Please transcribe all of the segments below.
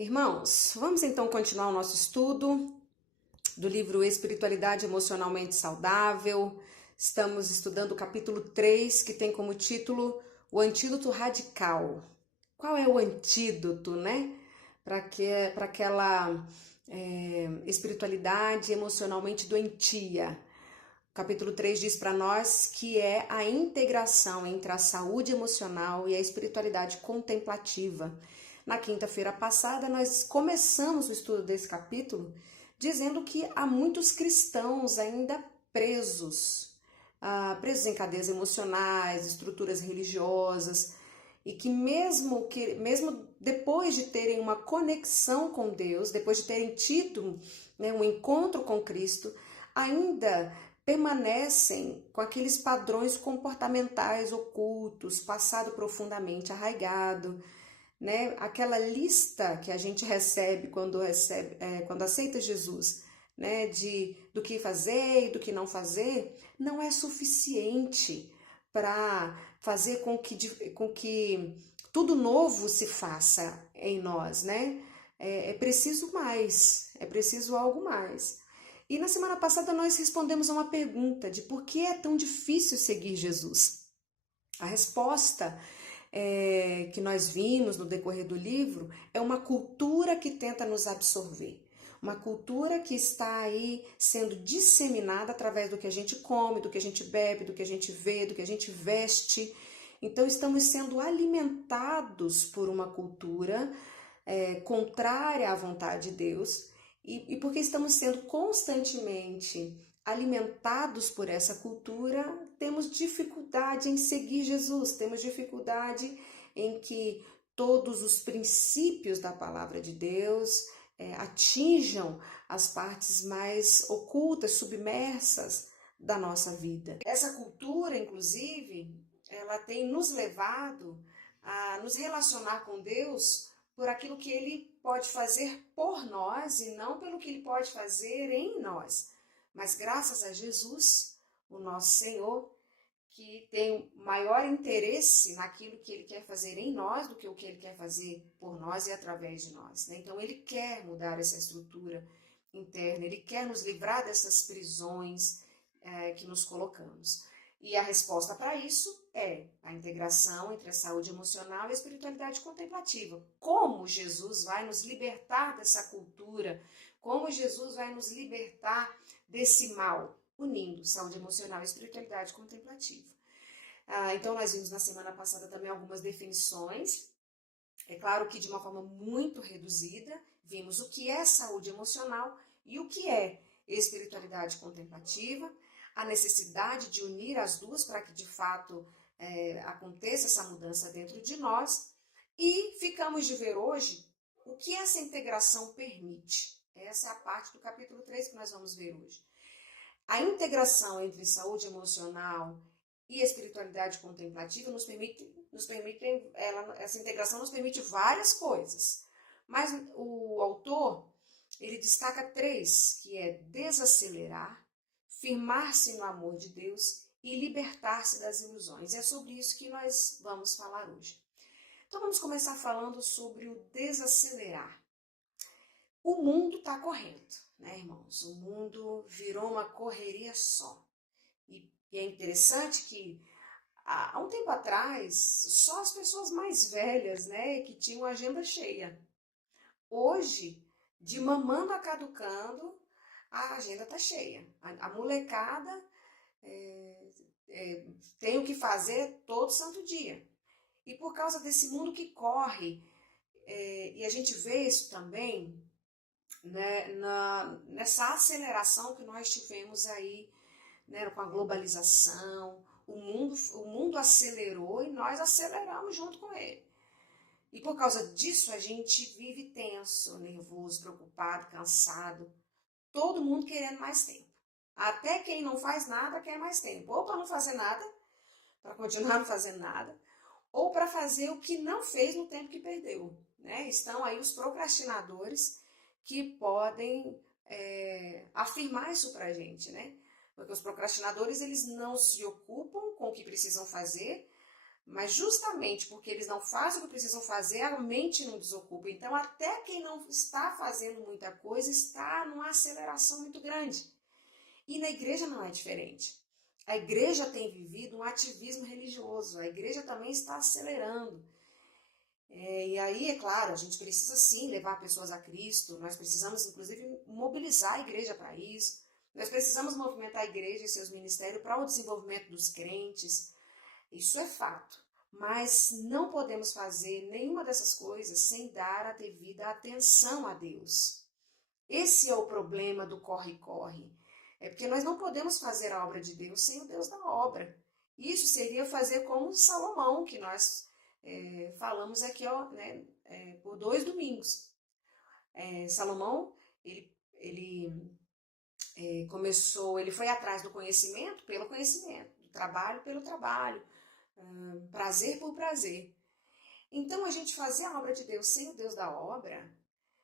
Irmãos, vamos então continuar o nosso estudo do livro Espiritualidade Emocionalmente Saudável. Estamos estudando o capítulo 3, que tem como título O Antídoto Radical. Qual é o antídoto, né? Para aquela espiritualidade emocionalmente doentia. O capítulo 3 diz para nós que é a integração entre a saúde emocional e a espiritualidade contemplativa. Na quinta-feira passada, nós começamos o estudo desse capítulo dizendo que há muitos cristãos ainda presos em cadeias emocionais, estruturas religiosas, e que mesmo depois de terem uma conexão com Deus, depois de terem tido, né, um encontro com Cristo, ainda permanecem com aqueles padrões comportamentais ocultos, passado profundamente arraigado, né? Aquela lista que a gente recebe quando aceita Jesus, né? Do que fazer e do que não fazer, não é suficiente para fazer com que tudo novo se faça em nós, né? É preciso mais, é preciso algo mais. E na semana passada nós respondemos a uma pergunta de por que é tão difícil seguir Jesus. A resposta que nós vimos no decorrer do livro é uma cultura que tenta nos absorver. Uma cultura que está aí sendo disseminada através do que a gente come, do que a gente bebe, do que a gente vê, do que a gente veste. Então, estamos sendo alimentados por uma cultura contrária à vontade de Deus, e porque estamos sendo constantemente alimentados por essa cultura, temos dificuldade em seguir Jesus, temos dificuldade em que todos os princípios da palavra de Deus atinjam as partes mais ocultas, submersas da nossa vida. Essa cultura, inclusive, ela tem nos levado a nos relacionar com Deus por aquilo que Ele pode fazer por nós e não pelo que Ele pode fazer em nós. Mas graças a Jesus, o nosso Senhor, que tem maior interesse naquilo que Ele quer fazer em nós do que o que Ele quer fazer por nós e através de nós, né? Então Ele quer mudar essa estrutura interna, Ele quer nos livrar dessas prisões que nos colocamos. E a resposta para isso é a integração entre a saúde emocional e a espiritualidade contemplativa. Como Jesus vai nos libertar dessa cultura? Como Jesus vai nos libertar desse mal? Unindo saúde emocional e espiritualidade contemplativa. Então, nós vimos na semana passada também algumas definições. É claro que de uma forma muito reduzida, vimos o que é saúde emocional e o que é espiritualidade contemplativa, a necessidade de unir as duas para que de fato aconteça essa mudança dentro de nós, e ficamos de ver hoje o que essa integração permite. Essa é a parte do capítulo 3 que nós vamos ver hoje. A integração entre saúde emocional e espiritualidade contemplativa essa integração nos permite várias coisas, mas o autor ele destaca 3, que é desacelerar, firmar-se no amor de Deus e libertar-se das ilusões. E é sobre isso que nós vamos falar hoje. Então vamos começar falando sobre o desacelerar. O mundo está correndo, né, irmãos? O mundo virou uma correria só. E é interessante que há um tempo atrás, só as pessoas mais velhas, né, que tinham agenda cheia. Hoje, de mamando a caducando, a agenda está cheia. A molecada tem o que fazer todo santo dia. E por causa desse mundo que corre, e a gente vê isso também, né, nessa aceleração que nós tivemos aí, né, com a globalização, o mundo acelerou e nós aceleramos junto com ele. E por causa disso a gente vive tenso, nervoso, preocupado, cansado, todo mundo querendo mais tempo. Até quem não faz nada quer mais tempo, ou para não fazer nada, para continuar não fazendo nada, ou para fazer o que não fez no tempo que perdeu, né? Estão aí os procrastinadores que podem afirmar isso para a gente, né? Porque os procrastinadores, eles não se ocupam com o que precisam fazer, Mas justamente porque eles não fazem o que precisam fazer, a mente não desocupa. Então, até quem não está fazendo muita coisa está numa aceleração muito grande. E na igreja não é diferente. A igreja tem vivido um ativismo religioso, a igreja também está acelerando. E aí, é claro, a gente precisa sim levar pessoas a Cristo, nós precisamos inclusive mobilizar a igreja para isso, nós precisamos movimentar a igreja e seus ministérios para o desenvolvimento dos crentes, isso é fato. Mas não podemos fazer nenhuma dessas coisas sem dar a devida atenção a Deus. Esse é o problema do corre-corre. É porque nós não podemos fazer a obra de Deus sem o Deus da obra. Isso seria fazer como Salomão, que nós falamos aqui né, por 2 domingos. Salomão, ele foi atrás do conhecimento pelo conhecimento, do trabalho pelo trabalho, prazer por prazer. Então, a gente fazer a obra de Deus sem o Deus da obra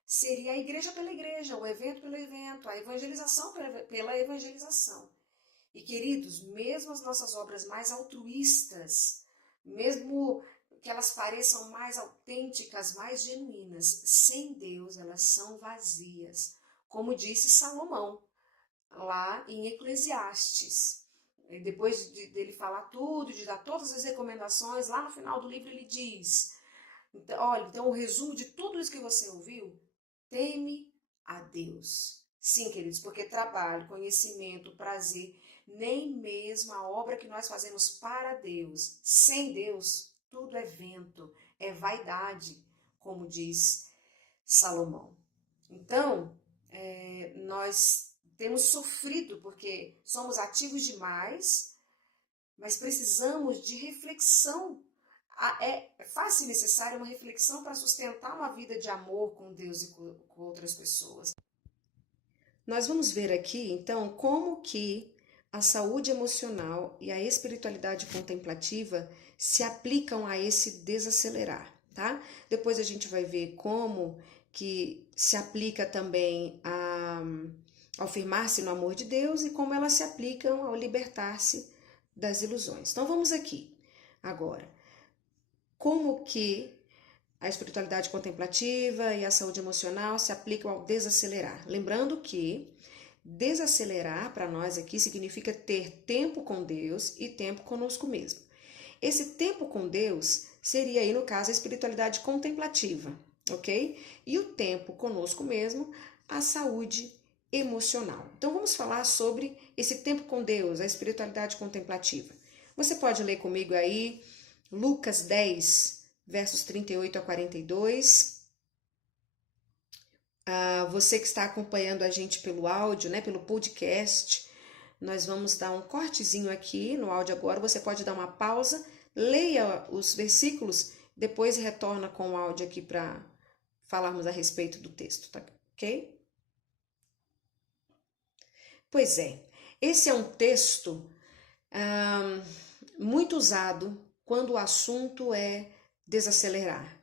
seria a igreja pela igreja, o evento pelo evento, a evangelização pela evangelização. E, queridos, mesmo as nossas obras mais altruístas, mesmo que elas pareçam mais autênticas, mais genuínas, sem Deus elas são vazias, como disse Salomão, lá em Eclesiastes. Depois dele falar tudo, de dar todas as recomendações, lá no final do livro ele diz, olha, então o resumo de tudo isso que você ouviu, teme a Deus. Sim, queridos, porque trabalho, conhecimento, prazer, nem mesmo a obra que nós fazemos para Deus, sem Deus, tudo é vento, é vaidade, como diz Salomão. Então, nós temos sofrido porque somos ativos demais, mas precisamos de reflexão. É fácil e necessária uma reflexão para sustentar uma vida de amor com Deus e com outras pessoas. Nós vamos ver aqui, então, como que a saúde emocional e a espiritualidade contemplativa se aplicam a esse desacelerar, tá? Depois a gente vai ver como que se aplica também ao firmar-se no amor de Deus e como elas se aplicam ao libertar-se das ilusões. Então vamos aqui agora. Como que a espiritualidade contemplativa e a saúde emocional se aplicam ao desacelerar? Lembrando que desacelerar para nós aqui significa ter tempo com Deus e tempo conosco mesmo. Esse tempo com Deus seria aí, no caso, a espiritualidade contemplativa, ok? E o tempo conosco mesmo, a saúde emocional. Então vamos falar sobre esse tempo com Deus, a espiritualidade contemplativa. Você pode ler comigo aí Lucas 10, versos 38 a 42. Você que está acompanhando a gente pelo áudio, né, pelo podcast, nós vamos dar um cortezinho aqui no áudio agora. Você pode dar uma pausa, leia os versículos, depois retorna com o áudio aqui para falarmos a respeito do texto, tá ok? Pois é, esse é um texto muito usado quando o assunto é desacelerar.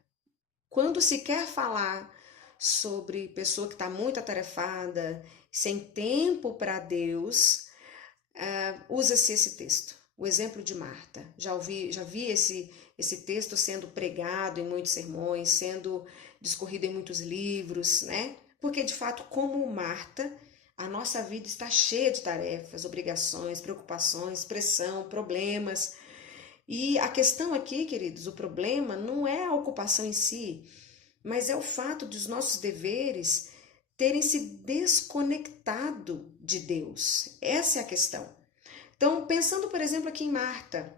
Quando se quer falar sobre pessoa que está muito atarefada, sem tempo para Deus, usa-se esse texto. O exemplo de Marta. Já vi esse texto sendo pregado em muitos sermões, sendo discorrido em muitos livros, né? Porque, de fato, como Marta, a nossa vida está cheia de tarefas, obrigações, preocupações, pressão, problemas. E a questão aqui, queridos, o problema não é a ocupação em si, mas é o fato dos nossos deveres terem se desconectado de Deus. Essa é a questão. Então, pensando, por exemplo, aqui em Marta,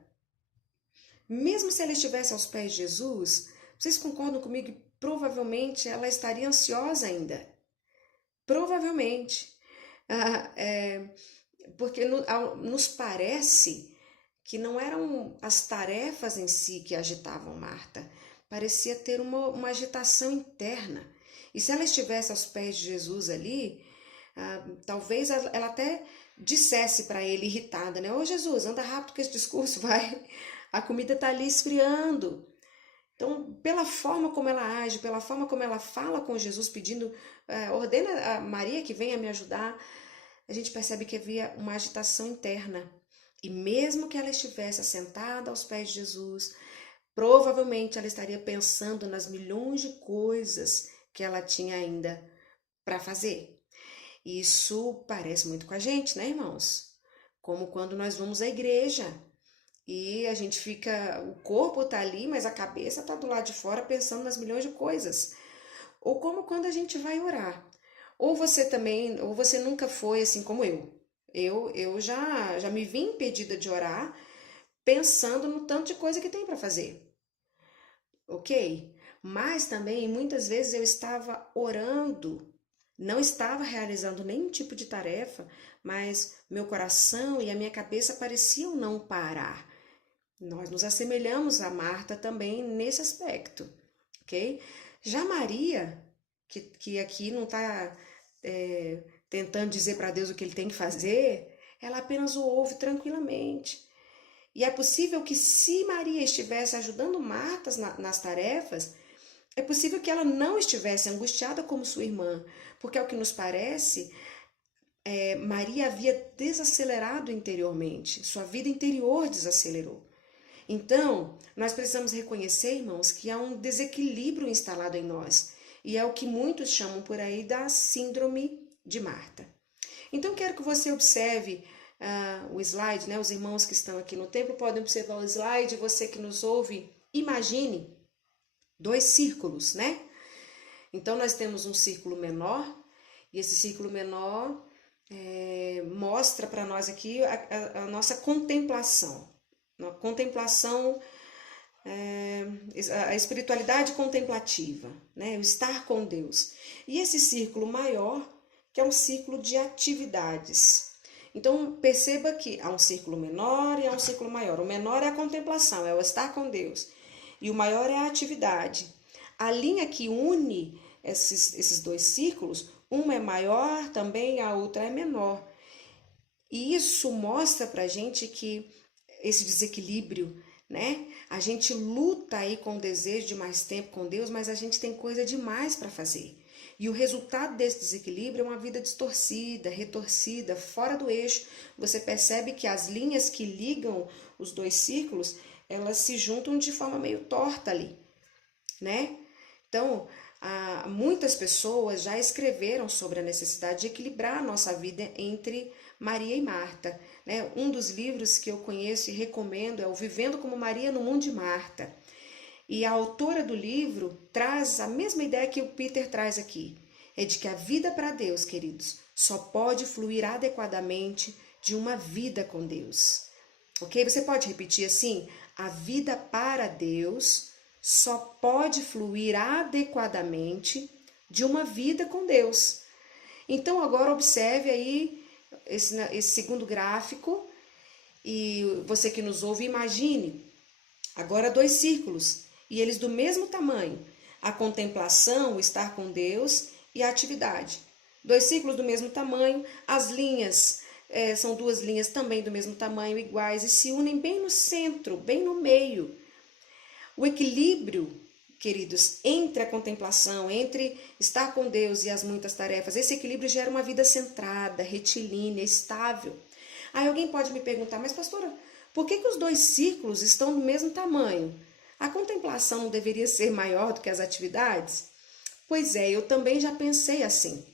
mesmo se ela estivesse aos pés de Jesus, vocês concordam comigo que provavelmente ela estaria ansiosa ainda? Provavelmente. Porque nos parece que não eram as tarefas em si que agitavam Marta, parecia ter uma agitação interna. E se ela estivesse aos pés de Jesus ali, talvez ela até dissesse para ele, irritada, né? Ô Jesus, anda rápido com esse discurso, vai. A comida está ali esfriando. Então, pela forma como ela age, pela forma como ela fala com Jesus, pedindo, ordena a Maria que venha me ajudar, a gente percebe que havia uma agitação interna. E mesmo que ela estivesse assentada aos pés de Jesus, provavelmente ela estaria pensando nas milhões de coisas que ela tinha ainda para fazer. Isso parece muito com a gente, né, irmãos? Como quando nós vamos à igreja e a gente fica, o corpo tá ali, mas a cabeça tá do lado de fora pensando nas milhões de coisas. Ou como quando a gente vai orar. Ou você também, ou você nunca foi assim como eu. Eu já me vi impedida de orar pensando no tanto de coisa que tem para fazer. Ok? Mas também muitas vezes eu estava orando, não estava realizando nenhum tipo de tarefa, mas meu coração e a minha cabeça pareciam não parar. Nós nos assemelhamos a Marta também nesse aspecto, ok? Já Maria, que aqui não está tentando dizer para Deus o que ele tem que fazer, ela apenas o ouve tranquilamente. E é possível que, se Maria estivesse ajudando Marta nas tarefas, é possível que ela não estivesse angustiada como sua irmã, porque, ao que nos parece, Maria havia desacelerado interiormente, sua vida interior desacelerou. Então, nós precisamos reconhecer, irmãos, que há um desequilíbrio instalado em nós, e é o que muitos chamam por aí da síndrome de Marta. Então, quero que você observe o slide, né? Os irmãos que estão aqui no templo podem observar o slide, você que nos ouve, imagine 2 círculos, né? Então, nós temos um círculo menor, e esse círculo menor mostra para nós aqui a nossa contemplação. A contemplação, a espiritualidade contemplativa, né? O estar com Deus. E esse círculo maior, que é um círculo de atividades. Então, perceba que há um círculo menor e há um círculo maior. O menor é a contemplação, é o estar com Deus. E o maior é a atividade. A linha que une esses 2 círculos, uma é maior também, a outra é menor. E isso mostra pra gente que esse desequilíbrio, né? A gente luta aí com o desejo de mais tempo com Deus, mas a gente tem coisa demais para fazer. E o resultado desse desequilíbrio é uma vida distorcida, retorcida, fora do eixo. Você percebe que as linhas que ligam os 2 círculos, elas se juntam de forma meio torta ali, né? Então, muitas pessoas já escreveram sobre a necessidade de equilibrar a nossa vida entre Maria e Marta, né? Um dos livros que eu conheço e recomendo é o Vivendo como Maria no Mundo de Marta. E a autora do livro traz a mesma ideia que o Peter traz aqui. É de que a vida para Deus, queridos, só pode fluir adequadamente de uma vida com Deus. Ok? Você pode repetir assim? A vida para Deus só pode fluir adequadamente de uma vida com Deus. Então, agora observe aí esse segundo gráfico, e você que nos ouve, imagine agora 2 círculos, e eles do mesmo tamanho, a contemplação, o estar com Deus, e a atividade. 2 círculos do mesmo tamanho, as linhas são 2 linhas também do mesmo tamanho, iguais, e se unem bem no centro, bem no meio. O equilíbrio, queridos, entre a contemplação, entre estar com Deus e as muitas tarefas, esse equilíbrio gera uma vida centrada, retilínea, estável. Aí alguém pode me perguntar, mas pastora, por que os 2 círculos estão do mesmo tamanho? A contemplação não deveria ser maior do que as atividades? Pois é, eu também já pensei assim.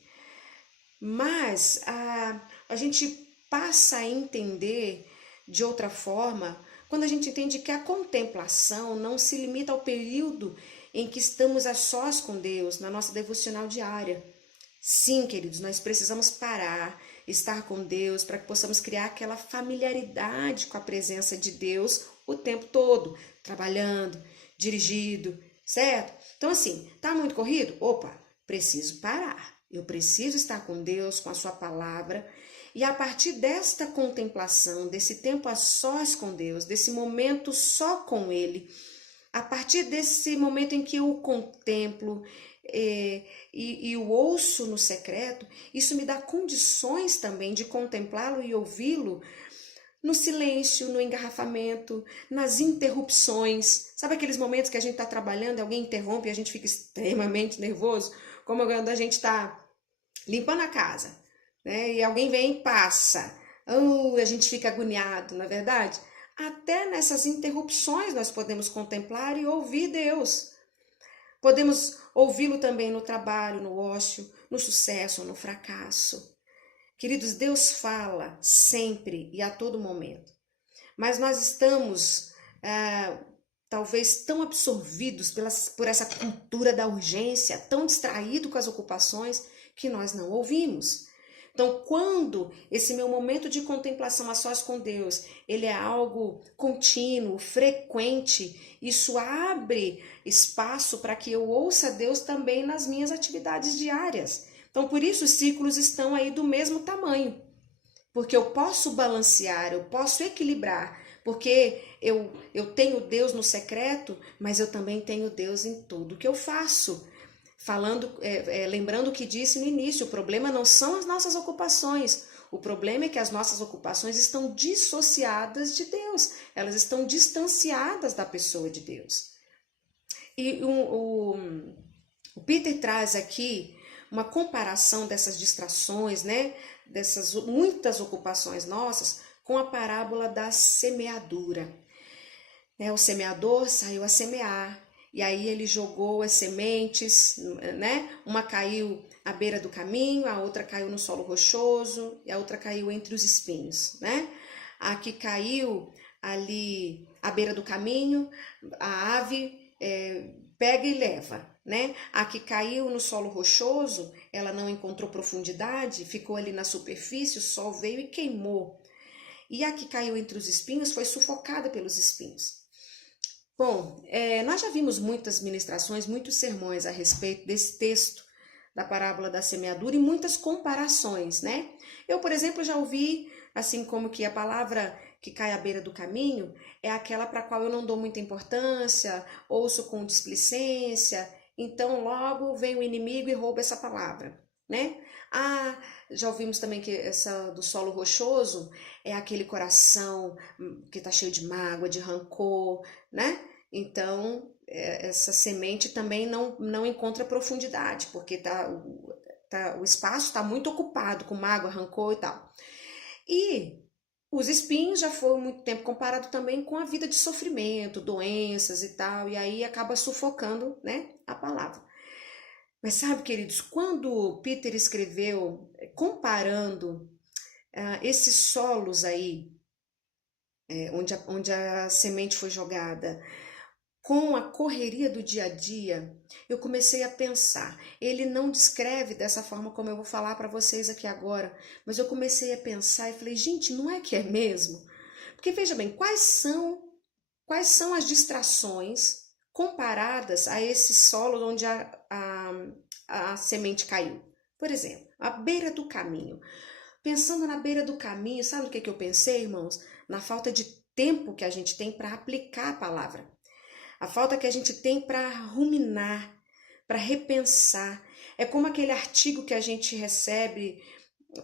Mas a gente passa a entender de outra forma quando a gente entende que a contemplação não se limita ao período em que estamos a sós com Deus, na nossa devocional diária. Sim, queridos, nós precisamos parar, estar com Deus, para que possamos criar aquela familiaridade com a presença de Deus o tempo todo, trabalhando, dirigindo, certo? Então, assim, tá muito corrido? Opa, preciso parar. Eu preciso estar com Deus, com a sua palavra. E a partir desta contemplação, desse tempo a sós com Deus, desse momento só com Ele, a partir desse momento em que eu o contemplo e o ouço no secreto, isso me dá condições também de contemplá-lo e ouvi-lo no silêncio, no engarrafamento, nas interrupções. Sabe aqueles momentos que a gente está trabalhando e alguém interrompe e a gente fica extremamente nervoso? Como quando a gente está limpando a casa, né? E alguém vem e passa. A gente fica agoniado, não é verdade? até nessas interrupções nós podemos contemplar e ouvir Deus. Podemos ouvi-lo também no trabalho, no ócio, no sucesso, no fracasso. Queridos, Deus fala sempre e a todo momento. Mas nós estamos talvez tão absorvidos por essa cultura da urgência, tão distraídos com as ocupações, que nós não ouvimos. Então, quando esse meu momento de contemplação a sós com Deus, ele é algo contínuo, frequente, isso abre espaço para que eu ouça Deus também nas minhas atividades diárias. Então, por isso os ciclos estão aí do mesmo tamanho, porque eu posso balancear, eu posso equilibrar, porque eu tenho Deus no secreto, mas eu também tenho Deus em tudo que eu faço. Lembrando o que disse no início, o problema não são as nossas ocupações, o problema é que as nossas ocupações estão dissociadas de Deus, elas estão distanciadas da pessoa de Deus. E o Peter traz aqui uma comparação dessas distrações, né, dessas muitas ocupações nossas, com a parábola da semeadura. O semeador saiu a semear, e aí ele jogou as sementes, né? Uma caiu à beira do caminho, a outra caiu no solo rochoso, e a outra caiu entre os espinhos, né? A que caiu ali à beira do caminho, a ave pega e leva, né? A que caiu no solo rochoso, ela não encontrou profundidade, ficou ali na superfície, o sol veio e queimou. E a que caiu entre os espinhos foi sufocada pelos espinhos. Bom, nós já vimos muitas ministrações, muitos sermões a respeito desse texto da parábola da semeadura e muitas comparações, né? Eu, por exemplo, já ouvi, assim como que a palavra que cai à beira do caminho é aquela para a qual eu não dou muita importância, ouço com displicência, então logo vem o inimigo e rouba essa palavra, né? Já ouvimos também que essa do solo rochoso é aquele coração que está cheio de mágoa, de rancor, né? Então, essa semente também não encontra profundidade, porque o espaço está muito ocupado com mágoa, rancor e tal. E os espinhos já foi muito tempo comparado também com a vida de sofrimento, doenças e tal, e aí acaba sufocando, né, a palavra. Mas sabe, queridos, quando Peter escreveu, comparando esses solos aí, onde a semente foi jogada, com a correria do dia a dia, eu comecei a pensar. Ele não descreve dessa forma como eu vou falar para vocês aqui agora, mas eu comecei a pensar e falei, gente, não é que é mesmo? Porque veja bem, quais são as distrações comparadas a esse solo onde a semente caiu? Por exemplo, à beira do caminho. Pensando na beira do caminho, sabe o que eu pensei, irmãos? Na falta de tempo que a gente tem para aplicar a palavra. A falta que a gente tem para ruminar, para repensar. É como aquele artigo que a gente recebe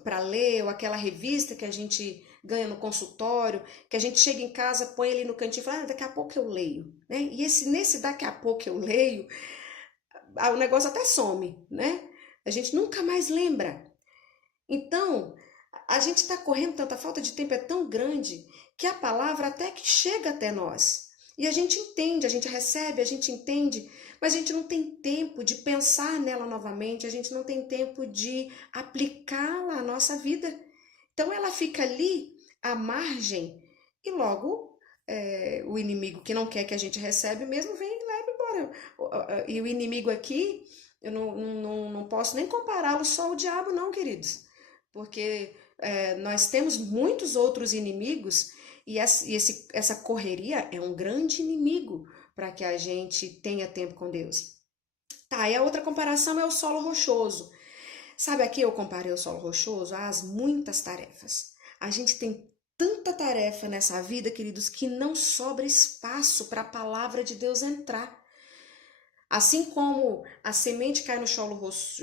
para ler, ou aquela revista que a gente ganha no consultório, que a gente chega em casa, põe ali no cantinho e fala, daqui a pouco eu leio, né? E nesse daqui a pouco eu leio, o negócio até some, né? A gente nunca mais lembra. Então, a gente está correndo tanto, a falta de tempo é tão grande que a palavra até que chega até nós. E a gente entende, a gente recebe, a gente entende, mas a gente não tem tempo de pensar nela novamente, a gente não tem tempo de aplicá-la à nossa vida. Então ela fica ali à margem e logo o inimigo que não quer que a gente recebe mesmo vem e leva embora. E o inimigo aqui, eu não posso nem compará-lo só ao diabo não, queridos, porque nós temos muitos outros inimigos e essa correria é um grande inimigo para que a gente tenha tempo com Deus. Tá, e a outra comparação é o solo rochoso. Sabe, aqui eu comparei o solo rochoso às muitas tarefas. A gente tem tanta tarefa nessa vida, queridos, que não sobra espaço para a palavra de Deus entrar. Assim como a semente cai no solo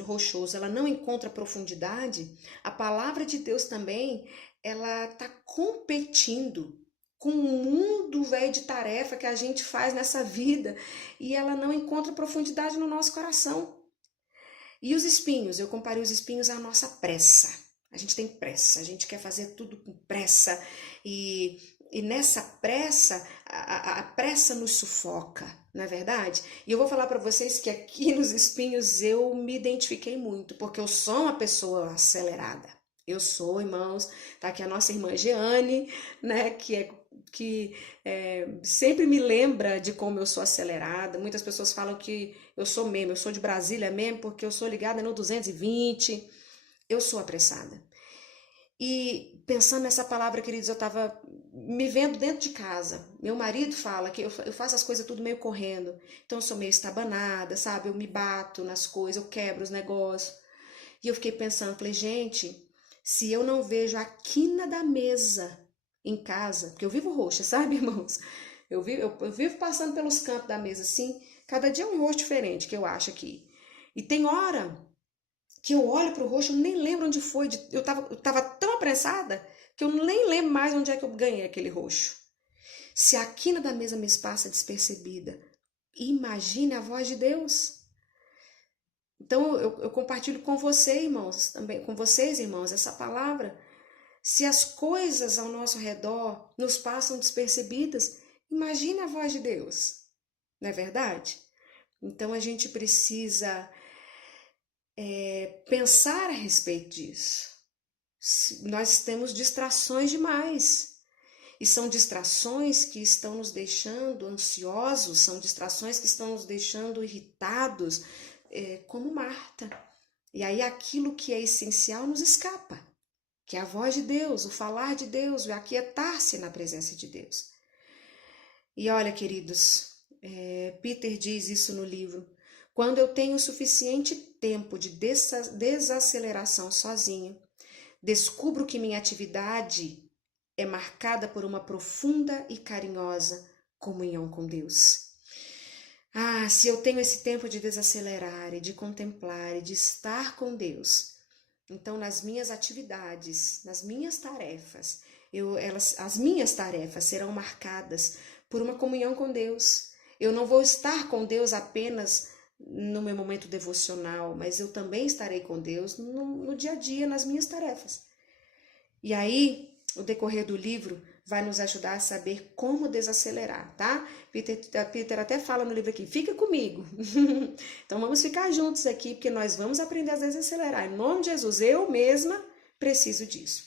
rochoso, ela não encontra profundidade, a palavra de Deus também, ela está competindo com o mundo velho de tarefa que a gente faz nessa vida e ela não encontra profundidade no nosso coração. E os espinhos, eu comparei os espinhos à nossa pressa. A gente tem pressa, a gente quer fazer tudo com pressa e E nessa pressa, a pressa nos sufoca, não é verdade? E eu vou falar para vocês que aqui nos Espinhos eu me identifiquei muito, porque eu sou uma pessoa acelerada. Eu sou, irmãos, tá aqui a nossa irmã Jeane, né, que sempre me lembra de como eu sou acelerada. Muitas pessoas falam que eu sou mesmo, eu sou de Brasília mesmo, porque eu sou ligada no 220, eu sou apressada. E pensando nessa palavra, queridos, eu estava me vendo dentro de casa. Meu marido fala que eu faço as coisas tudo meio correndo. Então eu sou meio estabanada, sabe? Eu me bato nas coisas, eu quebro os negócios. E eu fiquei pensando, falei, gente, se eu não vejo a quina da mesa em casa, porque eu vivo roxa, sabe, irmãos? Eu vivo passando pelos cantos da mesa assim, cada dia é um rosto diferente que eu acho aqui. E tem hora que eu olho para o rosto, eu nem lembro onde foi. Eu tava tão apressada que eu nem lembro mais onde é que eu ganhei aquele roxo. Se a quina da mesa me passa despercebida, imagine a voz de Deus. Então eu compartilho com você, irmãos, também com vocês, irmãos, essa palavra. Se as coisas ao nosso redor nos passam despercebidas, imagine a voz de Deus. Não é verdade? Então a gente precisa pensar a respeito disso. Nós temos distrações demais. E são distrações que estão nos deixando ansiosos, são distrações que estão nos deixando irritados, como Marta. E aí aquilo que é essencial nos escapa, que é a voz de Deus, o falar de Deus, o aquietar-se na presença de Deus. E olha, queridos, Peter diz isso no livro, quando eu tenho suficiente tempo de desaceleração sozinho, descubro que minha atividade é marcada por uma profunda e carinhosa comunhão com Deus. Ah, se eu tenho esse tempo de desacelerar e de contemplar e de estar com Deus, então nas minhas atividades, nas minhas tarefas, as minhas tarefas serão marcadas por uma comunhão com Deus. Eu não vou estar com Deus apenas no meu momento devocional, mas eu também estarei com Deus no dia a dia, nas minhas tarefas. E aí, o decorrer do livro vai nos ajudar a saber como desacelerar, tá? Peter até fala no livro aqui, fica comigo. Então vamos ficar juntos aqui, porque nós vamos aprender a desacelerar. Em nome de Jesus, eu mesma preciso disso.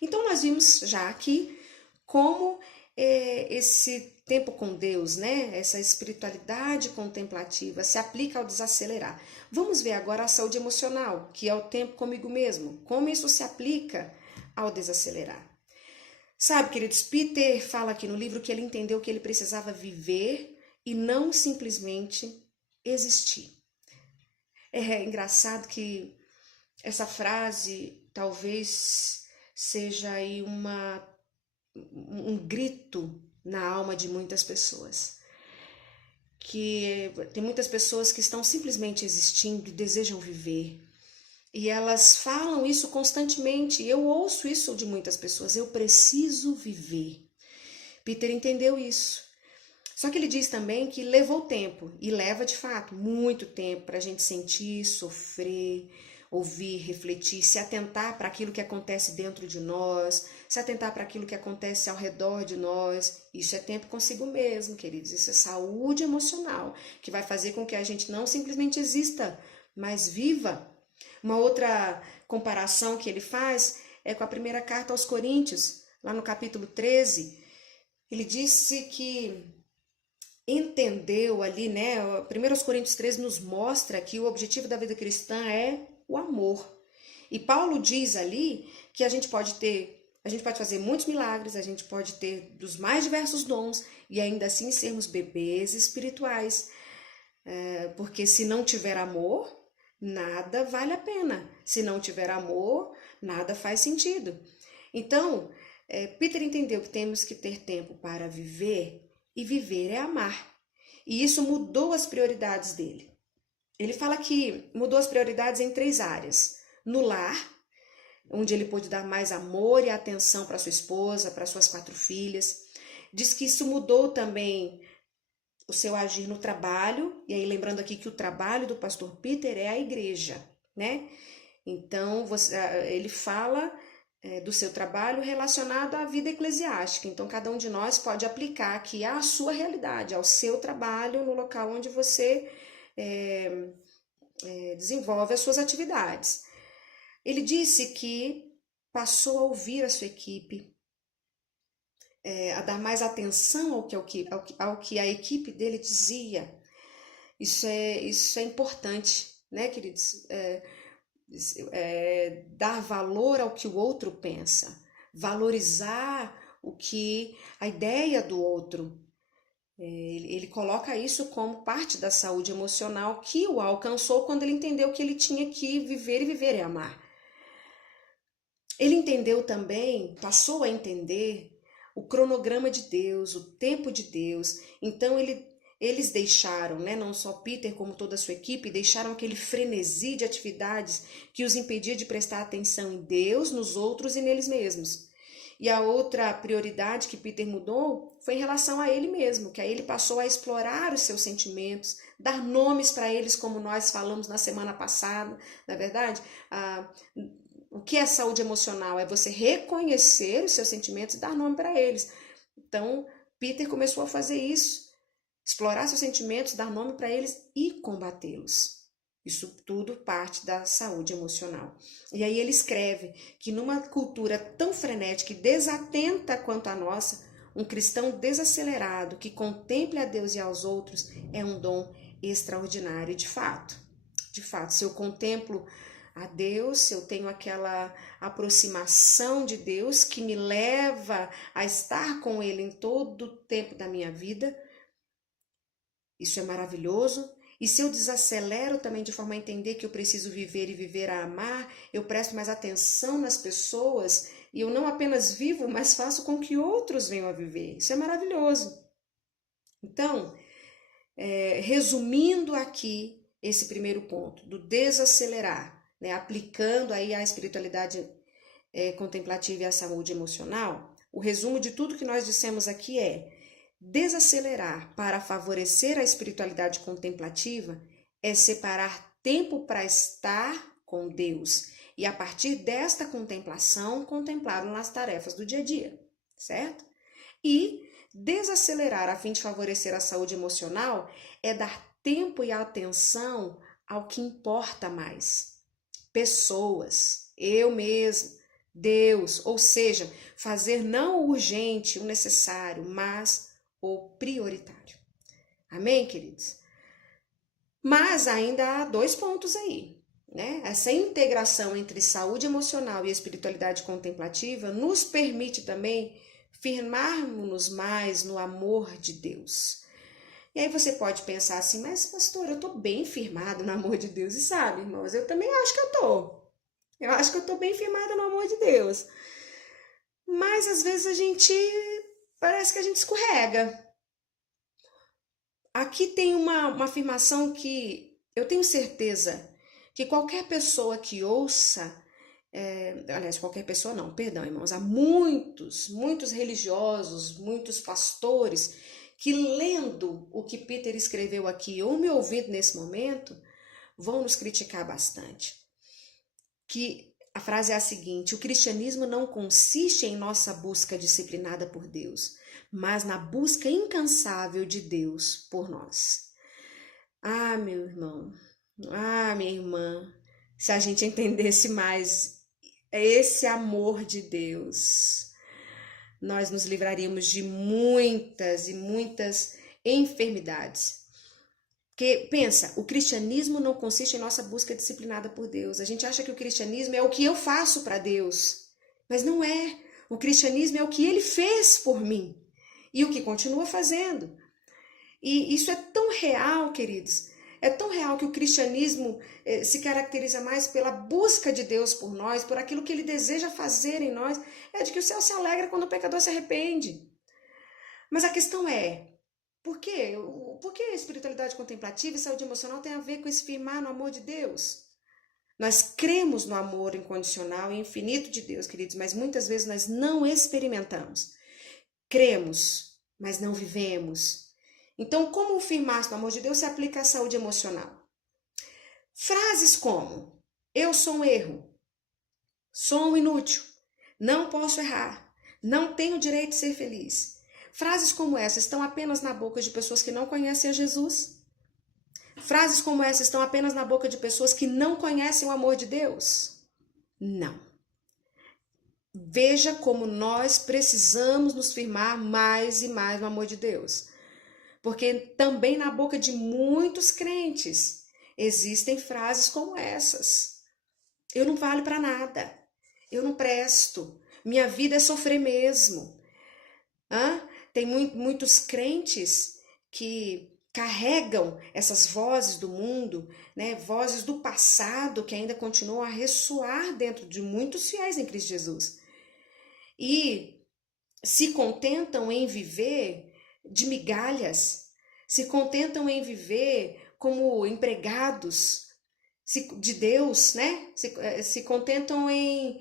Então nós vimos já aqui como esse tempo com Deus, né? Essa espiritualidade contemplativa se aplica ao desacelerar. Vamos ver agora a saúde emocional, que é o tempo comigo mesmo. Como isso se aplica ao desacelerar. Sabe, queridos, Peter fala aqui no livro que ele entendeu que ele precisava viver e não simplesmente existir. É engraçado que essa frase talvez seja aí um grito na alma de muitas pessoas. Que tem muitas pessoas que estão simplesmente existindo e desejam viver. E elas falam isso constantemente. Eu ouço isso de muitas pessoas. Eu preciso viver. Peter entendeu isso. Só que ele diz também que levou tempo. E leva, de fato, muito tempo para a gente sentir, sofrer, ouvir, refletir, se atentar para aquilo que acontece dentro de nós, se atentar para aquilo que acontece ao redor de nós. Isso é tempo consigo mesmo, queridos. Isso é saúde emocional, que vai fazer com que a gente não simplesmente exista, mas viva. Uma outra comparação que ele faz é com a primeira carta aos Coríntios, lá no capítulo 13. Ele disse que entendeu ali, né? 1 Coríntios 13 nos mostra que o objetivo da vida cristã é o amor. E Paulo diz ali que a gente pode fazer muitos milagres, a gente pode ter dos mais diversos dons e ainda assim sermos bebês espirituais. Porque se não tiver amor, nada vale a pena. Se não tiver amor, nada faz sentido. Então, Peter entendeu que temos que ter tempo para viver, e viver é amar. E isso mudou as prioridades dele. Ele fala que mudou as prioridades em 3 áreas. No lar, onde ele pôde dar mais amor e atenção para sua esposa, para suas 4 filhas. Diz que isso mudou também o seu agir no trabalho, e aí lembrando aqui que o trabalho do pastor Peter é a igreja, né? Então, ele fala do seu trabalho relacionado à vida eclesiástica. Então, cada um de nós pode aplicar aqui à sua realidade, ao seu trabalho, no local onde você desenvolve as suas atividades. Ele disse que passou a ouvir a sua equipe, a dar mais atenção ao que a equipe dele dizia. Isso é importante, né, queridos? Dar valor ao que o outro pensa, valorizar a ideia do outro. Ele coloca isso como parte da saúde emocional que o alcançou quando ele entendeu que ele tinha que viver, e viver é amar. Ele entendeu também, passou a entender o cronograma de Deus, o tempo de Deus. Então eles deixaram, né, não só Peter como toda a sua equipe, deixaram aquele frenesi de atividades que os impedia de prestar atenção em Deus, nos outros e neles mesmos. E a outra prioridade que Peter mudou foi em relação a ele mesmo, que aí ele passou a explorar os seus sentimentos, dar nomes para eles, como nós falamos na semana passada, na verdade. O que é saúde emocional? É você reconhecer os seus sentimentos e dar nome para eles. Então, Peter começou a fazer isso, explorar seus sentimentos, dar nome para eles e combatê-los. Isso tudo parte da saúde emocional. E aí ele escreve que numa cultura tão frenética e desatenta quanto a nossa, um cristão desacelerado que contemple a Deus e aos outros é um dom extraordinário. De fato, se eu contemplo a Deus, se eu tenho aquela aproximação de Deus que me leva a estar com Ele em todo o tempo da minha vida, isso é maravilhoso. E se eu desacelero também de forma a entender que eu preciso viver e viver a amar, eu presto mais atenção nas pessoas e eu não apenas vivo, mas faço com que outros venham a viver. Isso é maravilhoso. Então, resumindo aqui esse primeiro ponto, do desacelerar, né, aplicando aí a espiritualidade contemplativa e a saúde emocional, o resumo de tudo que nós dissemos aqui é: desacelerar para favorecer a espiritualidade contemplativa é separar tempo para estar com Deus e, a partir desta contemplação, contemplá-lo nas tarefas do dia a dia, certo? E desacelerar a fim de favorecer a saúde emocional é dar tempo e atenção ao que importa mais. Pessoas, eu mesmo, Deus, ou seja, fazer não o urgente, o necessário, mas o prioritário. Amém, queridos? Mas ainda há 2 pontos aí, né? Essa integração entre saúde emocional e espiritualidade contemplativa nos permite também firmarmos-nos mais no amor de Deus. E aí você pode pensar assim: mas pastor, eu tô bem firmado no amor de Deus. E sabe, irmãos, eu também acho que eu tô. Eu acho que eu tô bem firmada no amor de Deus. Mas às vezes parece que a gente escorrega. Aqui tem uma afirmação que eu tenho certeza que qualquer pessoa que ouça, aliás, qualquer pessoa não, perdão, irmãos, há muitos religiosos, muitos pastores que, lendo o que Peter escreveu aqui ou me ouvindo nesse momento, vão nos criticar bastante. Que a frase é a seguinte: o cristianismo não consiste em nossa busca disciplinada por Deus, mas na busca incansável de Deus por nós. Ah, meu irmão, minha irmã, se a gente entendesse mais esse amor de Deus, nós nos livraríamos de muitas e muitas enfermidades. Porque, pensa, o cristianismo não consiste em nossa busca disciplinada por Deus. A gente acha que o cristianismo é o que eu faço para Deus, mas não é. O cristianismo é o que Ele fez por mim e o que continua fazendo. E isso é tão real, queridos, é tão real que o cristianismo se caracteriza mais pela busca de Deus por nós, por aquilo que Ele deseja fazer em nós, é de que o céu se alegra quando o pecador se arrepende. Mas a questão é: por quê? Por que a espiritualidade contemplativa e saúde emocional tem a ver com esse firmar no amor de Deus? Nós cremos no amor incondicional e infinito de Deus, queridos, mas muitas vezes nós não experimentamos. Cremos, mas não vivemos. Então, como firmar-se no amor de Deus se aplica à saúde emocional? Frases como: eu sou um erro, sou um inútil, não posso errar, não tenho direito de ser feliz. Frases como essa estão apenas na boca de pessoas que não conhecem a Jesus? Frases como essa estão apenas na boca de pessoas que não conhecem o amor de Deus? Não. Veja como nós precisamos nos firmar mais e mais no amor de Deus. Porque também na boca de muitos crentes existem frases como essas. Eu não valho para nada. Eu não presto. Minha vida é sofrer mesmo. Tem muitos crentes que carregam essas vozes do mundo, né? Vozes do passado que ainda continuam a ressoar dentro de muitos fiéis em Cristo Jesus. E se contentam em viver de migalhas, se contentam em viver como empregados de Deus, né? Se contentam em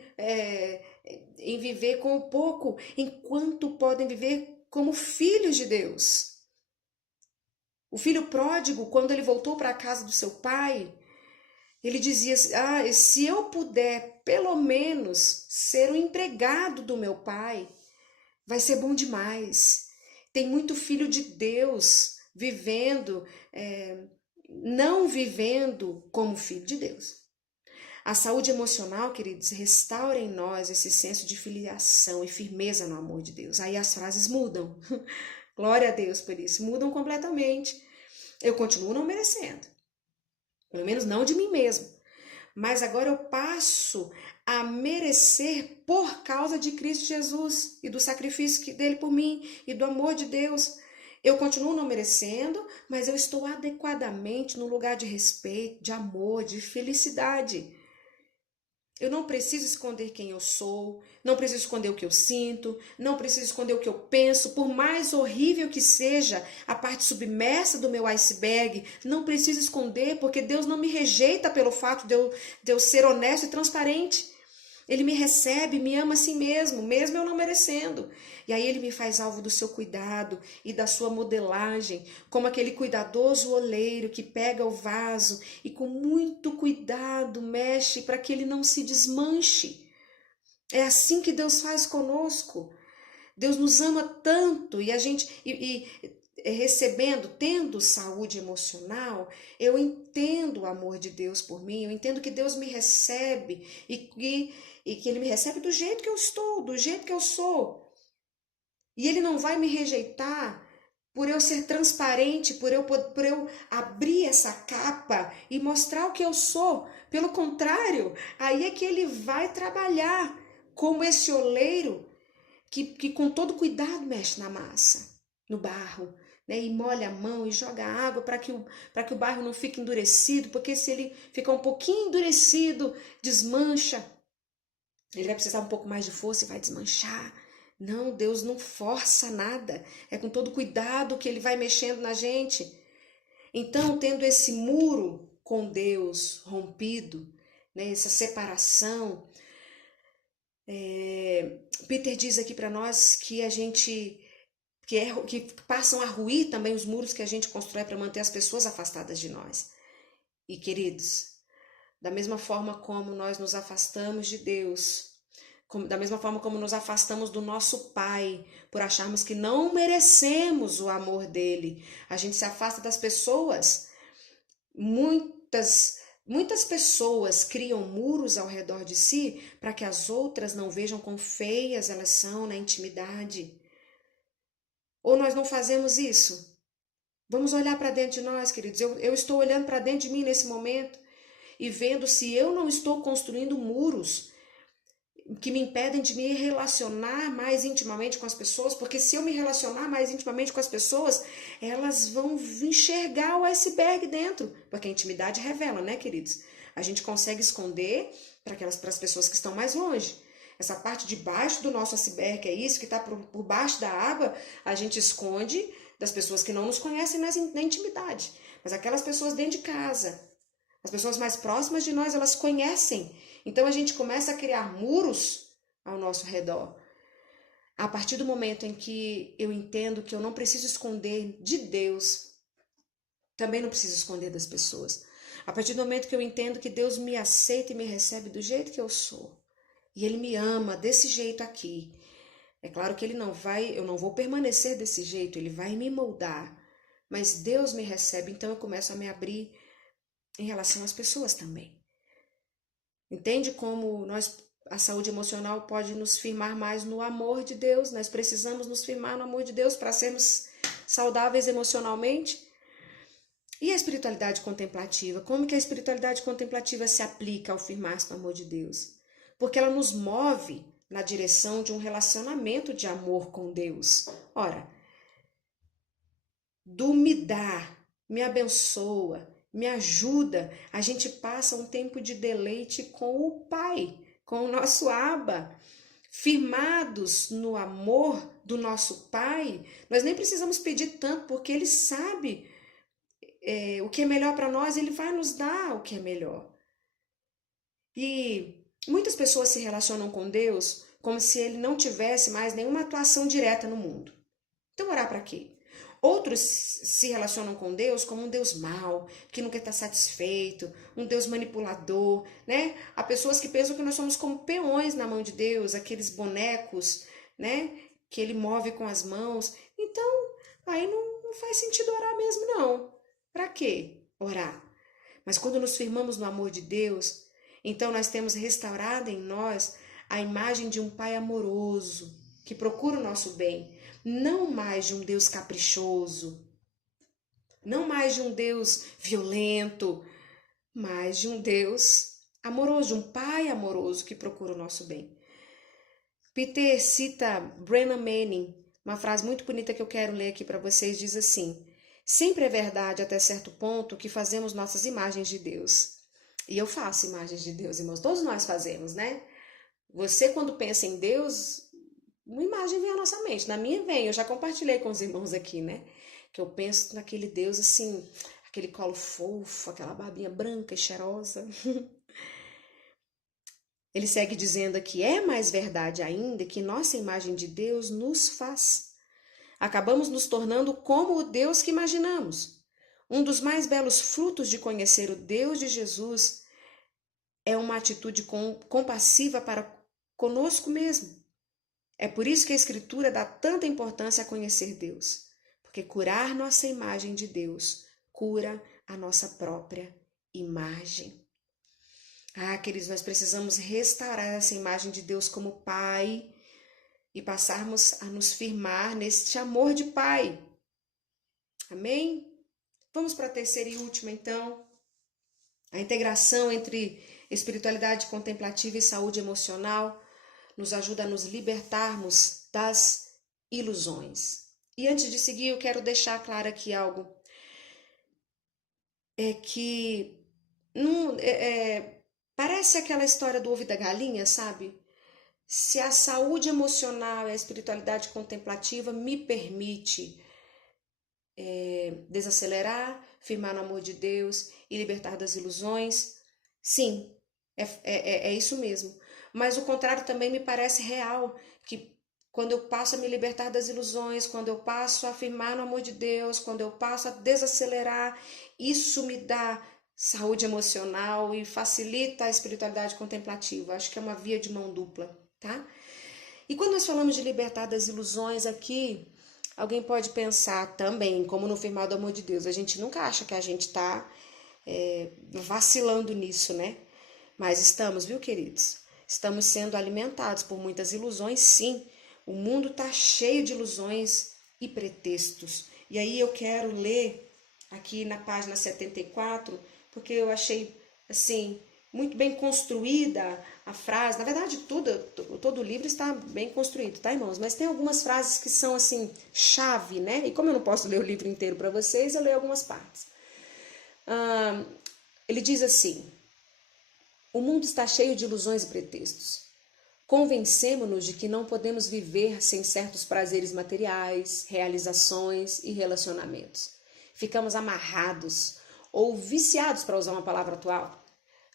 viver com o pouco, enquanto podem viver como filhos de Deus. O filho pródigo, quando ele voltou para a casa do seu pai, ele dizia: se eu puder pelo menos ser um empregado do meu pai, vai ser bom demais. Tem muito filho de Deus vivendo, não vivendo como filho de Deus. A saúde emocional, queridos, restaura em nós esse senso de filiação e firmeza no amor de Deus. Aí as frases mudam. Glória a Deus por isso. Mudam completamente. Eu continuo não merecendo. Pelo menos não de mim mesmo. Mas agora eu passo a merecer por causa de Cristo Jesus e do sacrifício dele por mim e do amor de Deus. Eu continuo não merecendo, mas eu estou adequadamente no lugar de respeito, de amor, de felicidade. Eu não preciso esconder quem eu sou, não preciso esconder o que eu sinto, não preciso esconder o que eu penso, por mais horrível que seja a parte submersa do meu iceberg, não preciso esconder, porque Deus não me rejeita pelo fato de eu ser honesto e transparente. Ele me recebe, me ama assim mesmo eu não merecendo. E aí ele me faz alvo do seu cuidado e da sua modelagem, como aquele cuidadoso oleiro que pega o vaso e com muito cuidado mexe para que ele não se desmanche. É assim que Deus faz conosco. Deus nos ama tanto e a gente recebendo, tendo saúde emocional, eu entendo o amor de Deus por mim, eu entendo que Deus me recebe e que Ele me recebe do jeito que eu estou, do jeito que eu sou. E Ele não vai me rejeitar por eu ser transparente, por eu abrir essa capa e mostrar o que eu sou. Pelo contrário, aí é que Ele vai trabalhar como esse oleiro que com todo cuidado mexe na massa, no barro, né? E molha a mão e joga água para que o barro não fique endurecido, porque se ele ficar um pouquinho endurecido, desmancha. Ele vai precisar um pouco mais de força e vai desmanchar. Não, Deus não força nada. É com todo cuidado que Ele vai mexendo na gente. Então, tendo esse muro com Deus rompido, né, essa separação, Peter diz aqui para nós que a gente que passam a ruir também os muros que a gente constrói para manter as pessoas afastadas de nós. E queridos, da mesma forma como nós nos afastamos de Deus, da mesma forma como nos afastamos do nosso Pai, por acharmos que não merecemos o amor dele, a gente se afasta das pessoas. Muitas pessoas criam muros ao redor de si para que as outras não vejam quão feias elas são na intimidade. Ou nós não fazemos isso? Vamos olhar para dentro de nós, queridos. Eu estou olhando para dentro de mim nesse momento e vendo se eu não estou construindo muros que me impedem de me relacionar mais intimamente com as pessoas, porque se eu me relacionar mais intimamente com as pessoas, elas vão enxergar o iceberg dentro, porque a intimidade revela, né, queridos? A gente consegue esconder para as pessoas que estão mais longe. Essa parte de baixo do nosso iceberg, é isso que está por baixo da água, a gente esconde das pessoas que não nos conhecem na intimidade. Mas aquelas pessoas dentro de casa, as pessoas mais próximas de nós, elas conhecem. Então a gente começa a criar muros ao nosso redor. A partir do momento em que eu entendo que eu não preciso esconder de Deus, também não preciso esconder das pessoas. A partir do momento que eu entendo que Deus me aceita e me recebe do jeito que eu sou, e Ele me ama desse jeito aqui. É claro que eu não vou permanecer desse jeito, Ele vai me moldar. Mas Deus me recebe, então eu começo a me abrir em relação às pessoas também. Entende como a saúde emocional pode nos firmar mais no amor de Deus? Nós precisamos nos firmar no amor de Deus para sermos saudáveis emocionalmente. E a espiritualidade contemplativa? Como que a espiritualidade contemplativa se aplica ao firmar-se no amor de Deus? Porque ela nos move na direção de um relacionamento de amor com Deus. Ora, do me dá, me abençoa, me ajuda, a gente passa um tempo de deleite com o Pai, com o nosso Abba. Firmados no amor do nosso Pai, nós nem precisamos pedir tanto, porque Ele sabe o que é melhor para nós, Ele vai nos dar o que é melhor. E muitas pessoas se relacionam com Deus como se Ele não tivesse mais nenhuma atuação direta no mundo. Então orar para quê? Outros se relacionam com Deus como um Deus mau, que nunca está satisfeito, um Deus manipulador, né? Há pessoas que pensam que nós somos como peões na mão de Deus, aqueles bonecos, né? Que Ele move com as mãos. Então, aí não faz sentido orar mesmo, não. Para quê orar? Mas quando nos firmamos no amor de Deus, então nós temos restaurado em nós a imagem de um Pai amoroso, que procura o nosso bem. Não mais de um Deus caprichoso, não mais de um Deus violento, mas de um Deus amoroso, de um Pai amoroso que procura o nosso bem. Peter cita Brennan Manning, uma frase muito bonita que eu quero ler aqui para vocês, diz assim: sempre é verdade até certo ponto que fazemos nossas imagens de Deus. E eu faço imagens de Deus, irmãos, todos nós fazemos, né? Você, quando pensa em Deus, uma imagem vem à nossa mente. Na minha vem, eu já compartilhei com os irmãos aqui, né? Que eu penso naquele Deus assim, aquele colo fofo, aquela barbinha branca e cheirosa. Ele segue dizendo aqui: é mais verdade ainda que nossa imagem de Deus nos faz. Acabamos nos tornando como o Deus que imaginamos. Um dos mais belos frutos de conhecer o Deus de Jesus é uma atitude compassiva para conosco mesmo. É por isso que a Escritura dá tanta importância a conhecer Deus, porque curar nossa imagem de Deus cura a nossa própria imagem. Queridos, nós precisamos restaurar essa imagem de Deus como Pai e passarmos a nos firmar neste amor de Pai. Amém? Vamos para a terceira e última, então. A integração entre espiritualidade contemplativa e saúde emocional nos ajuda a nos libertarmos das ilusões. E antes de seguir, eu quero deixar claro aqui algo. Parece aquela história do ovo e da galinha, sabe? Se a saúde emocional e a espiritualidade contemplativa me permite desacelerar, firmar no amor de Deus e libertar das ilusões, sim, é isso mesmo. Mas o contrário também me parece real, que quando eu passo a me libertar das ilusões, quando eu passo a afirmar no amor de Deus, quando eu passo a desacelerar, isso me dá saúde emocional e facilita a espiritualidade contemplativa. Acho que é uma via de mão dupla, tá? E quando nós falamos de libertar das ilusões aqui, alguém pode pensar também, como no firmar do amor de Deus, a gente nunca acha que a gente está vacilando nisso, né? Mas estamos, viu, queridos? Estamos sendo alimentados por muitas ilusões, sim. O mundo está cheio de ilusões e pretextos. E aí eu quero ler aqui na página 74, porque eu achei, assim, muito bem construída a frase. Na verdade, todo o livro está bem construído, tá, irmãos? Mas tem algumas frases que são, assim, chave, né? E como eu não posso ler o livro inteiro para vocês, eu leio algumas partes. Ele diz assim: o mundo está cheio de ilusões e pretextos. Convencemo-nos de que não podemos viver sem certos prazeres materiais, realizações e relacionamentos. Ficamos amarrados ou viciados, para usar uma palavra atual.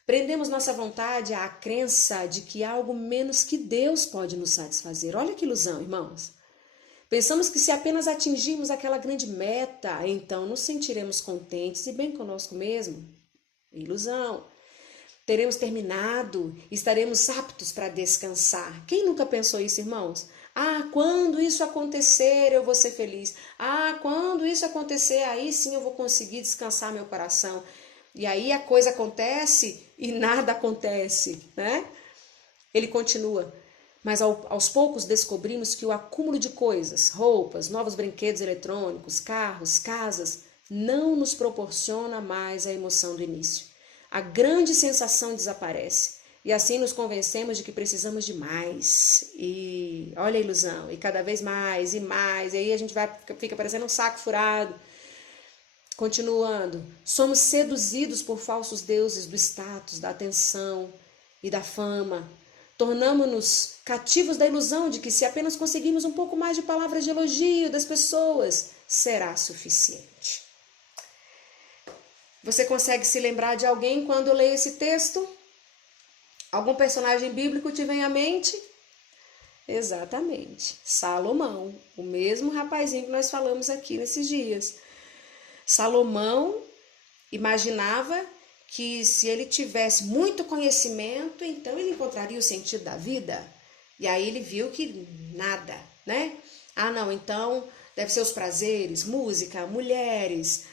Prendemos nossa vontade à crença de que algo menos que Deus pode nos satisfazer. Olha que ilusão, irmãos. Pensamos que se apenas atingirmos aquela grande meta, então nos sentiremos contentes e bem conosco mesmo. Ilusão. teremos terminado, estaremos aptos para descansar. Quem nunca pensou isso, irmãos? Ah, quando isso acontecer, eu vou ser feliz. Ah, quando isso acontecer, aí sim eu vou conseguir descansar meu coração. E aí a coisa acontece e nada acontece, né? Ele continua. Mas aos poucos descobrimos que o acúmulo de coisas, roupas, novos brinquedos eletrônicos, carros, casas, não nos proporciona mais a emoção do início. A grande sensação desaparece. E assim nos convencemos de que precisamos de mais. E olha a ilusão. E cada vez mais e mais. E aí a gente fica parecendo um saco furado. Continuando. Somos seduzidos por falsos deuses do status, da atenção e da fama. Tornamos-nos cativos da ilusão de que se apenas conseguirmos um pouco mais de palavras de elogio das pessoas, será suficiente. Você consegue se lembrar de alguém quando eu leio esse texto? Algum personagem bíblico te vem à mente? Exatamente, Salomão, o mesmo rapazinho que nós falamos aqui nesses dias. Salomão imaginava que se ele tivesse muito conhecimento, então ele encontraria o sentido da vida. E aí ele viu que nada, né? Ah, não, então deve ser os prazeres, música, mulheres,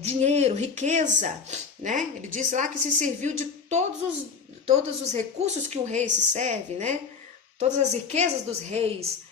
dinheiro, riqueza, né? Ele disse lá que se serviu de todos os recursos que um rei se serve, né? Todas as riquezas dos reis.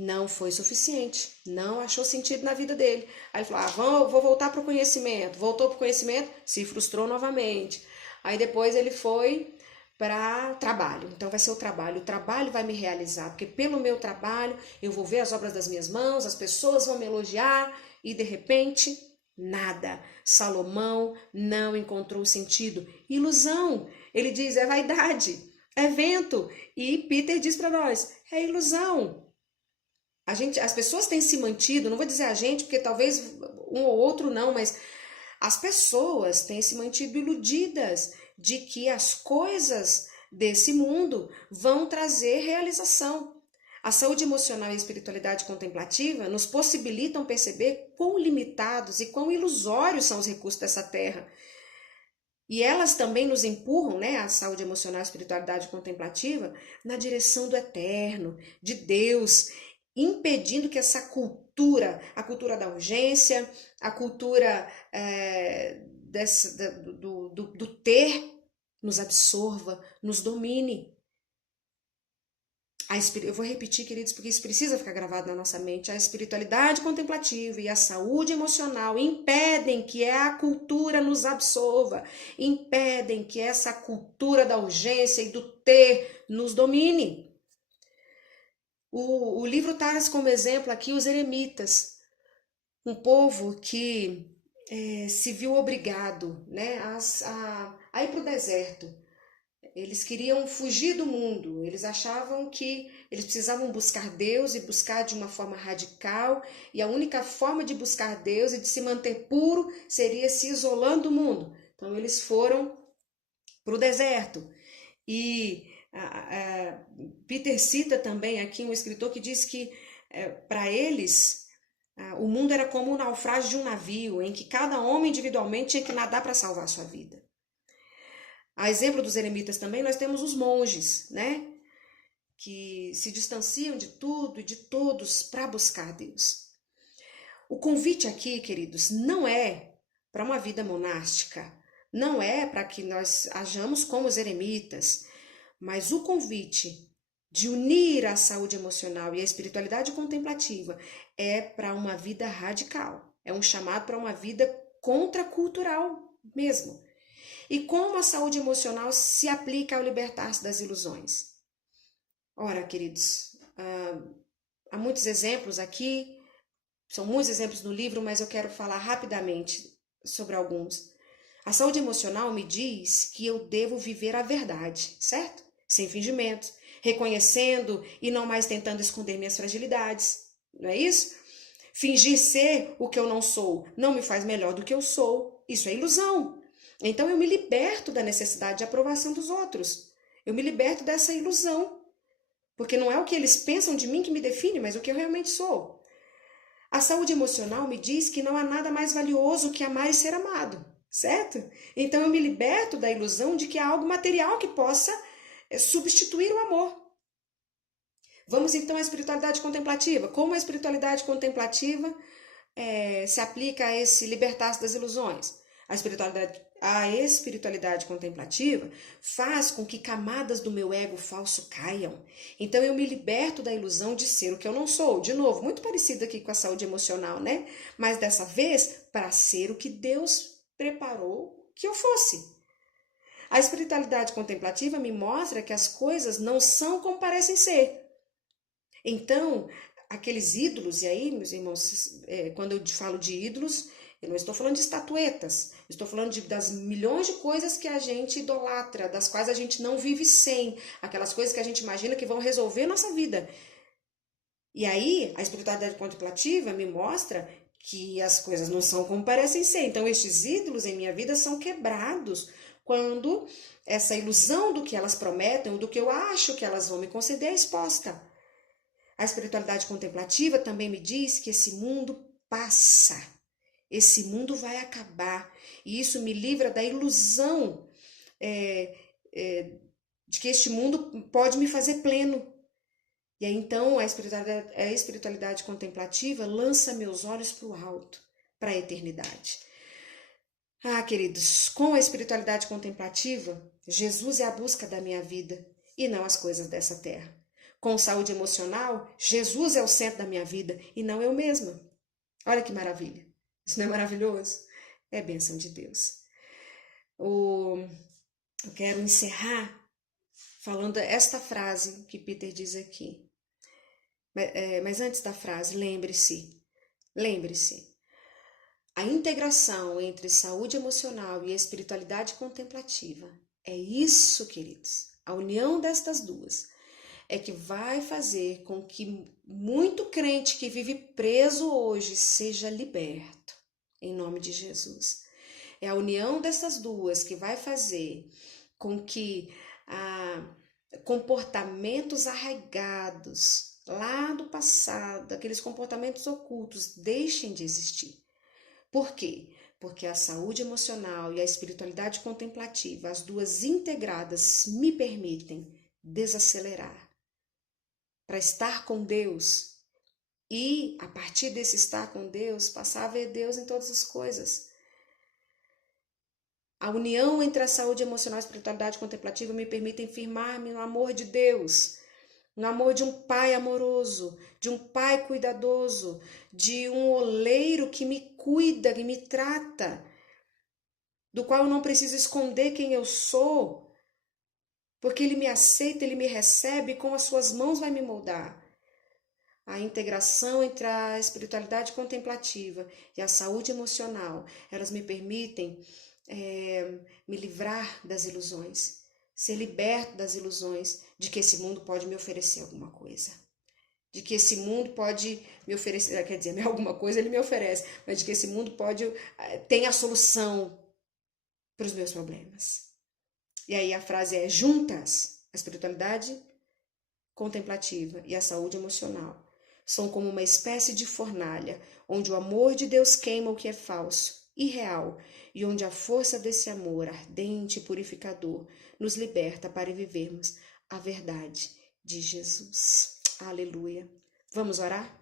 Não foi suficiente, não achou sentido na vida dele. Aí ele falou, vou voltar para o conhecimento. Voltou para o conhecimento, se frustrou novamente. Aí depois ele foi para trabalho. Então vai ser o trabalho vai me realizar, porque pelo meu trabalho eu vou ver as obras das minhas mãos, as pessoas vão me elogiar e de repente nada. Salomão não encontrou sentido. Ilusão, ele diz, é vaidade, é vento. E Peter diz para nós, é ilusão. As pessoas têm se mantido, não vou dizer a gente, porque talvez um ou outro não, mas as pessoas têm se mantido iludidas de que as coisas desse mundo vão trazer realização. A saúde emocional e a espiritualidade contemplativa nos possibilitam perceber quão limitados e quão ilusórios são os recursos dessa terra. E elas também nos empurram, né, a saúde emocional e a espiritualidade contemplativa, na direção do eterno, de Deus, impedindo que essa cultura, a cultura da urgência, a cultura do ter, nos absorva, nos domine. Eu vou repetir, queridos, porque isso precisa ficar gravado na nossa mente. A espiritualidade contemplativa e a saúde emocional impedem que a cultura nos absorva, impedem que essa cultura da urgência e do ter nos domine. O livro traz como exemplo aqui os eremitas, um povo que se viu obrigado, né, a ir para o deserto. Eles queriam fugir do mundo, eles achavam que eles precisavam buscar Deus e buscar de uma forma radical, e a única forma de buscar Deus e de se manter puro seria se isolando do mundo. Então eles foram para o deserto. E Peter cita também aqui um escritor que diz que para eles o mundo era como o naufrágio de um navio, em que cada homem individualmente tinha que nadar para salvar a sua vida. A exemplo dos eremitas também, nós temos os monges, né? Que se distanciam de tudo e de todos para buscar Deus. O convite aqui, queridos, não é para uma vida monástica, não é para que nós hajamos como os eremitas, mas o convite de unir a saúde emocional e a espiritualidade contemplativa é para uma vida radical, é um chamado para uma vida contracultural mesmo. E como a saúde emocional se aplica ao libertar-se das ilusões? Ora, queridos, há muitos exemplos aqui, são muitos exemplos no livro, mas eu quero falar rapidamente sobre alguns. A saúde emocional me diz que eu devo viver a verdade, certo? Sem fingimentos, reconhecendo e não mais tentando esconder minhas fragilidades, não é isso? Fingir ser o que eu não sou não me faz melhor do que eu sou, isso é ilusão. Então eu me liberto da necessidade de aprovação dos outros. Eu me liberto dessa ilusão. Porque não é o que eles pensam de mim que me define, mas o que eu realmente sou. A saúde emocional me diz que não há nada mais valioso que amar e ser amado. certo? Então eu me liberto da ilusão de que há algo material que possa substituir o amor. Vamos então à espiritualidade contemplativa. Como a espiritualidade contemplativa se aplica a esse libertar-se das ilusões? A espiritualidade contemplativa faz com que camadas do meu ego falso caiam. Então eu me liberto da ilusão de ser o que eu não sou. De novo, muito parecido aqui com a saúde emocional, né? Mas dessa vez, para ser o que Deus preparou que eu fosse. A espiritualidade contemplativa me mostra que as coisas não são como parecem ser. Então, aqueles ídolos, e aí, meus irmãos, quando eu falo de ídolos, eu não estou falando de estatuetas, estou falando das milhões de coisas que a gente idolatra, das quais a gente não vive sem, aquelas coisas que a gente imagina que vão resolver nossa vida. E aí, a espiritualidade contemplativa me mostra que as coisas não são como parecem ser. Então, estes ídolos em minha vida são quebrados quando essa ilusão do que elas prometem, ou do que eu acho que elas vão me conceder, é exposta. A espiritualidade contemplativa também me diz que esse mundo passa, esse mundo vai acabar, e isso me livra da ilusão de que este mundo pode me fazer pleno. E aí então a espiritualidade contemplativa lança meus olhos para o alto, para a eternidade. Ah, queridos, com a espiritualidade contemplativa, Jesus é a busca da minha vida e não as coisas dessa terra. Com saúde emocional, Jesus é o centro da minha vida e não eu mesma. Olha que maravilha. Isso não é maravilhoso? É bênção de Deus. Eu quero encerrar falando esta frase que Peter diz aqui. Mas antes da frase, lembre-se, a integração entre saúde emocional e espiritualidade contemplativa. É isso, queridos. A união destas duas é que vai fazer com que muito crente que vive preso hoje seja liberto, em nome de Jesus. É a união dessas duas que vai fazer com que comportamentos arraigados lá do passado, aqueles comportamentos ocultos, deixem de existir. Por quê? Porque a saúde emocional e a espiritualidade contemplativa, as duas integradas, me permitem desacelerar para estar com Deus e, a partir desse estar com Deus, passar a ver Deus em todas as coisas. A união entre a saúde emocional e a espiritualidade contemplativa me permite firmar-me no amor de Deus, no amor de um pai amoroso, de um pai cuidadoso, de um oleiro que me cuida, que me trata, do qual eu não preciso esconder quem eu sou, porque ele me aceita, ele me recebe e com as suas mãos vai me moldar. A integração entre a espiritualidade contemplativa e a saúde emocional, elas me permitem me livrar das ilusões, ser liberto das ilusões de que esse mundo pode me oferecer alguma coisa. De que esse mundo pode me oferecer, quer dizer, alguma coisa ele me oferece, mas de que esse mundo tem a solução para os meus problemas. E aí a frase é: juntas, a espiritualidade contemplativa e a saúde emocional são como uma espécie de fornalha, onde o amor de Deus queima o que é falso, irreal, e onde a força desse amor ardente e purificador nos liberta para vivermos a verdade de Jesus. Aleluia. Vamos orar?